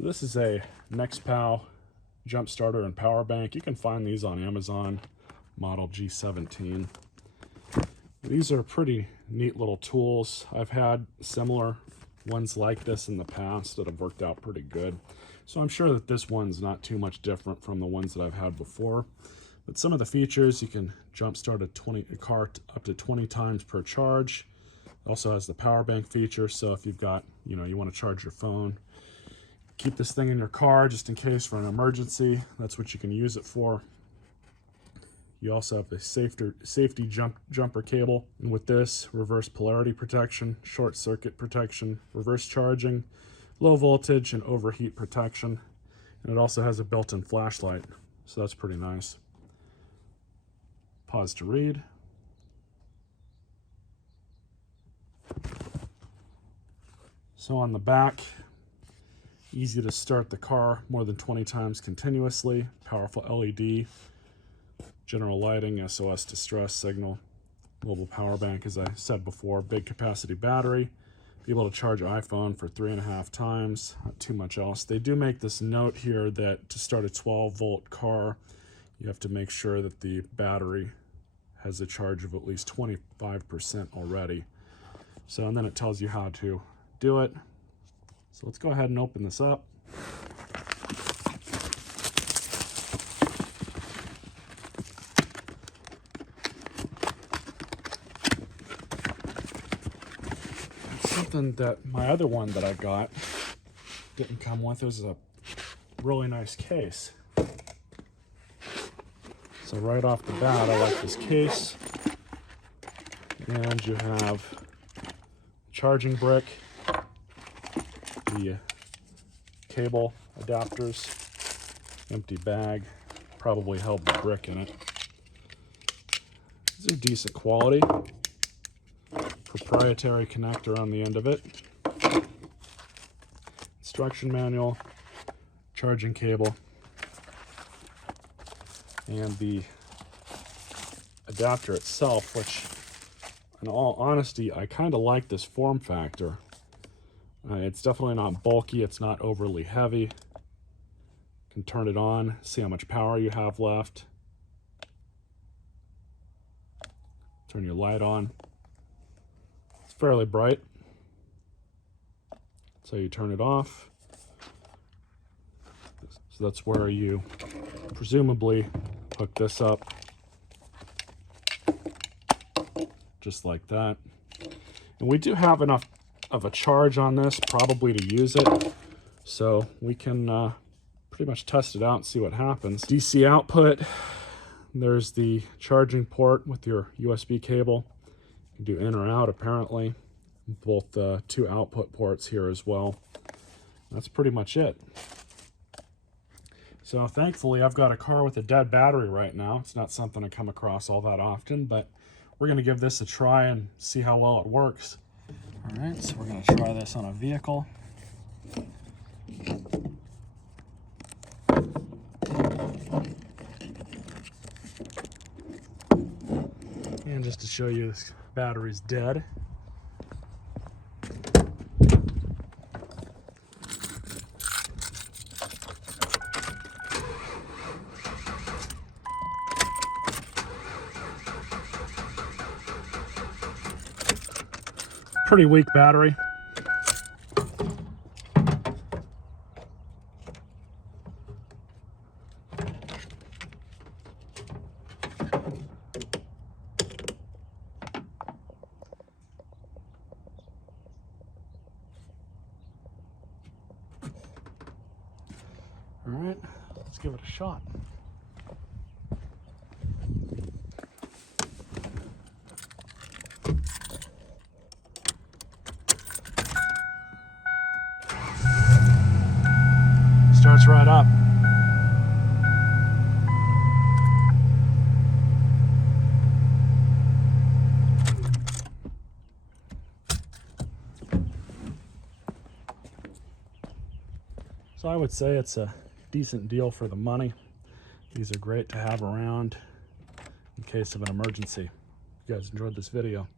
So this is a NEXPOW jump starter and power bank. You can find these on Amazon, model G17. These are pretty neat little tools. I've had similar ones like this in the past that have worked out pretty good. So I'm sure that this one's not too much different from the ones that I've had before. But some of the features, you can jump start a car up to 20 times per charge. It also has the power bank feature, so if you've got, you want to charge your phone, keep this thing in your car just in case for an emergency, that's what you can use it for. You also have the safety jumper cable, and with this, reverse polarity protection, short circuit protection, reverse charging, low voltage and overheat protection, and it also has a built-in flashlight, so that's pretty nice. Pause to read. So on the back, easy to start the car more than 20 times continuously, powerful LED, general lighting, SOS distress signal, mobile power bank, as I said before, big capacity battery, be able to charge iPhone for 3.5 times, not too much else. They do make this note here that to start a 12-volt car, you have to make sure that the battery has a charge of at least 25% already. So, and then it tells you how to do it. So let's go ahead and open this up. Something that my other one that I got didn't come with is a really nice case. So right off the bat, I like this case. And you have charging brick, the cable adapters, empty bag, probably held the brick in it. These are decent quality. Proprietary connector on the end of it. Instruction manual, charging cable, and the adapter itself, which in all honesty, I kind of like this form factor. It's definitely not bulky, it's not overly heavy. You can turn it on, see how much power you have left. Turn your light on. It's fairly bright. So you turn it off. So that's where you presumably hook this up. Just like that. And we do have enough of a charge on this probably to use it, so we can pretty much test it out and see what happens. DC output, there's the charging port with your USB cable. You can do in or out apparently, both two output ports here as well. That's pretty much it. So thankfully I've got a car with a dead battery right now. It's not something I come across all that often, but we're going to give this a try and see how well it works. All right, so we're going to try this on a vehicle. And just to show you, this battery's dead. Pretty weak battery. All right, let's give it a shot. Starts right up. So I would say it's a decent deal for the money. These are great to have around in case of an emergency. If you guys enjoyed this video,